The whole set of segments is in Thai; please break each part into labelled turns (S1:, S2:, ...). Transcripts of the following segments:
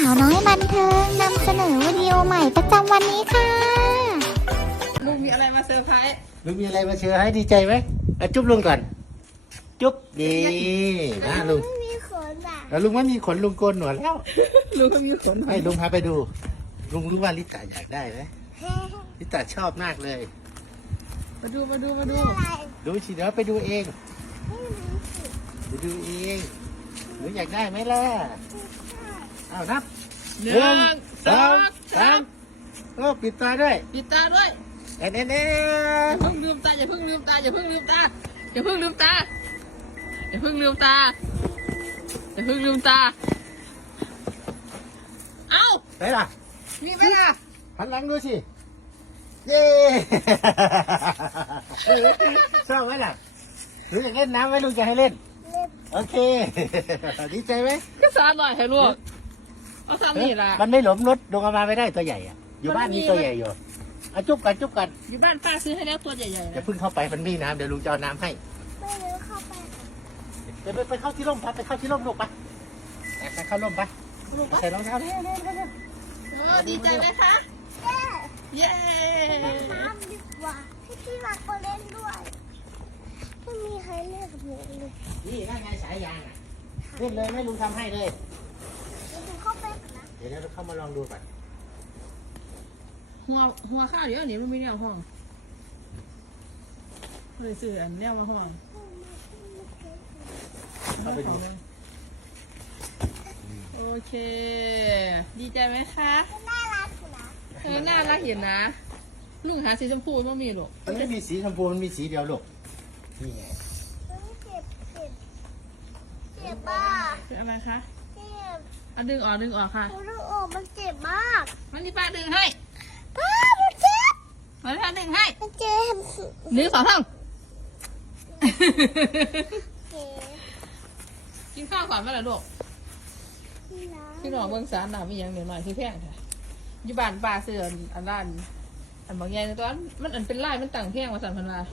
S1: าวน้อยบันเทิงนำเสนอวิดีโอใหม่ประจำวันนี้ค่ะ
S2: ลุงมีอะไรมาเซอร์ไพรส์
S3: ลุงมีอะไรมาเชียร์ให้ดีใจไหมจุ๊บลุงก่อนจุ๊บดีนะลุง
S1: มีขนอ่ะ
S3: แล้วลุงไม่มีขนลุงโกนหนวดแล้ว
S2: ลุงก็มีขน
S3: ให้ลุงพาไปดูลุงรู้ว่าลิตาอยากได้ไหมลิตาชอบมากเลย
S2: มาดู
S3: ดูสิเดี๋ยวไปดูเองไปดูเองหนูอยากได้ไหมล่ะเอานับ
S2: หนึ่งสองสาม
S3: โอ้ปิดตาด้วย
S2: ปิดตาด้วย
S3: เอ็นเอ็นเอ็
S2: อย่าเพิ่งลืมตาอย่าเพิ่งลืมตาอย่าเพิ่งลืมตาอย่าเพิ่งลืมตาอย่าเพิ่งลืมตาอย่าเพิ่งลืมตาเอ้า
S3: ไหนล่ะ
S2: มีไหมล่ะ
S3: หันหลังดูสิเย้ชอบไหมล่ะหนูอยากเล่นน้ำไหมลุงจะให้เล่นโอเคดีใจไหม
S2: ก็สาหน่อยให้ลูกเอาสามนี่ล่ะ
S3: มันไม่หลมรถลงเอามาไม่ได้ตัวใหญ่อะอยู่บ้านมีตัวใหญ่อยู่เอาจุ๊บกันจุ๊บกัน
S2: อยู่บ้านป้าซื้อให้แล้วตัวใหญ่ๆ
S3: อย่า
S2: นะ
S3: เพิ่งเข้าไปมันมีน้ำเดี๋ยวลุงจะเอาน้ำให้
S1: ไม่รู้เข้าไป
S3: เดี๋ยวไปเข้าที่ร่มไปเข้าที่ร่มลูกไปไปเข้าร่มไปใส่รองเท้าเร็ว
S2: ดีใจไหมคะเย้
S1: น้ำดีกว่าให้พี่มาก็เล่นด้วยไม่มีใครเล่นกับหนูเลย
S3: นี่นั่นไงสายยางอ่ะเล่นเลยไม่ลุงทำให้เลย
S1: หนูเข้าไปนะ
S3: เดี๋ยวเราเข้ามาลองดูก่อน
S2: หัวข้าวเดี๋ยวนี้มันไม่แนวห้องเลยซื้ออันแนวมาห้อง
S3: เข้าไปดู
S2: โอเค ดีใจไหมคะ
S1: น่ารักอยู่นะ
S2: น่ารักเห็นนะลุงหาสีชมพูว่ามีหรอก
S3: มันไม่มีสีชมพูมันมีสีเดียวลูกนี่ไง
S1: มันเจ็บป่ะ
S2: เป็นอะไรคะ
S1: เจ็บ
S2: เอาดึงออกค่ะ
S1: หนูดูออกมันเจ็บมาก
S2: มันนี่ป้าดึงให้
S1: ป้ามันเจ็บ
S2: มาป้าดึงให้
S1: มันเจ็บ
S2: หนึ่งสองสาม
S1: เจ็บ
S2: กินข้าวก่อนไหมล่ะลูก
S1: นี่นะ
S2: พี่น้องเบิ่งสารหนามีอย่างเดียวหน่อยที่แพงค่ะอยู่บ้านป้าซื้ออันร้านอันบางอย่างในตอนมันอันเป็นลายมันต่างแพงกว่าสันพันลา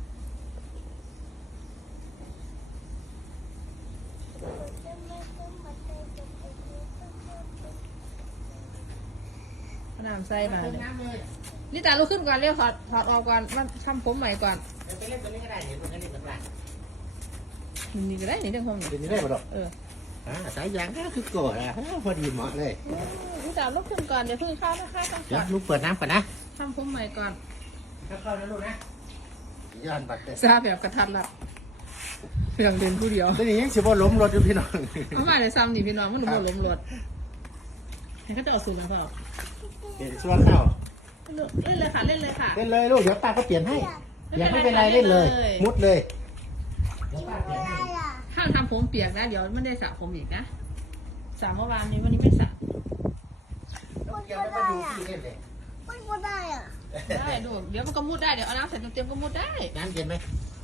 S2: น้ำใส่มาเนี่ย
S3: น้ำเลย
S2: นี่ตาลุกขึ้นก่อนเร็วถอดออกก่อนมันทำผมใหม่ก่อน
S3: ไปเล่นตัวนี้ก็ได้เห็นมันก็เล่นหลัง
S2: นี่ก็ได้นี่เรื่องผม
S3: ๆเป็นนี่ได้ป่ะดอก สายยางก็คือโกรธอ่ะพอดีเหมาะเลย
S2: นี่ตาลุกขึ้นก่อนเดี๋ยวเพิ่งเข้านะคะต้อง
S3: เดี๋ยวลูกเปิดน้ำก่อนนะ
S2: ทำผมใหม่ก่อน
S3: เข้านะลูกนะย้อนบัตรเลย
S2: ซาแบบกระทัดรัดเพียงเดินผู้เดียว
S3: ตัวนี้ยังสิบ่ล้มรถอยู่พี่น้อง
S2: เอามาเลยซ้ำนี่พี่น้องมันหนูบ่ล้มรถให้เขาจะเอาสูตรมาเปล่า
S3: เดี๋ยวช่วงเข้า
S2: เล่นเลยค่ะเล่นเลยค่ะ
S3: เล่นเลยลูกเดี๋ยวป้าก็เปลี่ยนให้ยังไม่เป็นไรเล่นเลย มุดเลยเดี๋ยวป้าเปลี่ยน
S1: อะไร
S3: ให้
S1: อ่ะ
S2: ห้ามทำผมเปียกนะเดี๋ยวไม่ได้สระผมอีกนะสระเมื่อวานนี้วันนี้ไม่สระ
S3: เดี๋ยวมาดูพี่เล่นเลย
S1: มันก็ได้อ่ะ
S2: ได้ดูเดี๋ยวมันก็มุดได้เดี๋ยวเอาน้ำใส่เต็มๆก็มุดได้
S3: น้ำเย็นไหม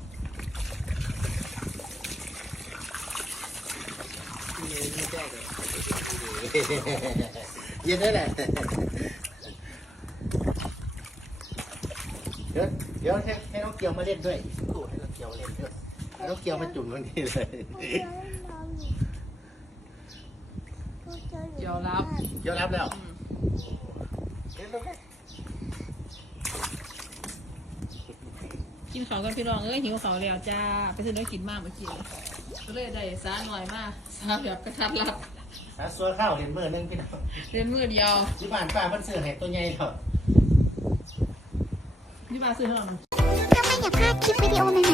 S3: เย็นด้วยแหละเดี๋ยวให้น้องเกียวมาเล่นด้วยคู่ให้น้องเกียวเล่นด้วยน้องเกียวมาจุ่มตรงนี้เลย
S2: เดี๋ยวรับ
S3: เกียวรับแล้ว
S2: กินข้าวกันพี่น้องหิวข้าวแล้วจ้าไปซื้อน้ำกินมากเมื่อกี้ก็เลยได้สาหน่อยมากสาแบบกระทัดรัด
S3: หาซัวข้าวเล่นมือนึงพี่น้อง
S2: เล่นมือเดียว
S3: ที่บ้านป้าเพิ่นซื้อให้ตัวใหญ่เถอะ
S2: นี่มาซื้อให้เราหน่อย
S1: ถ้าไม่อยากพลาดคลิปวิดีโอใหม่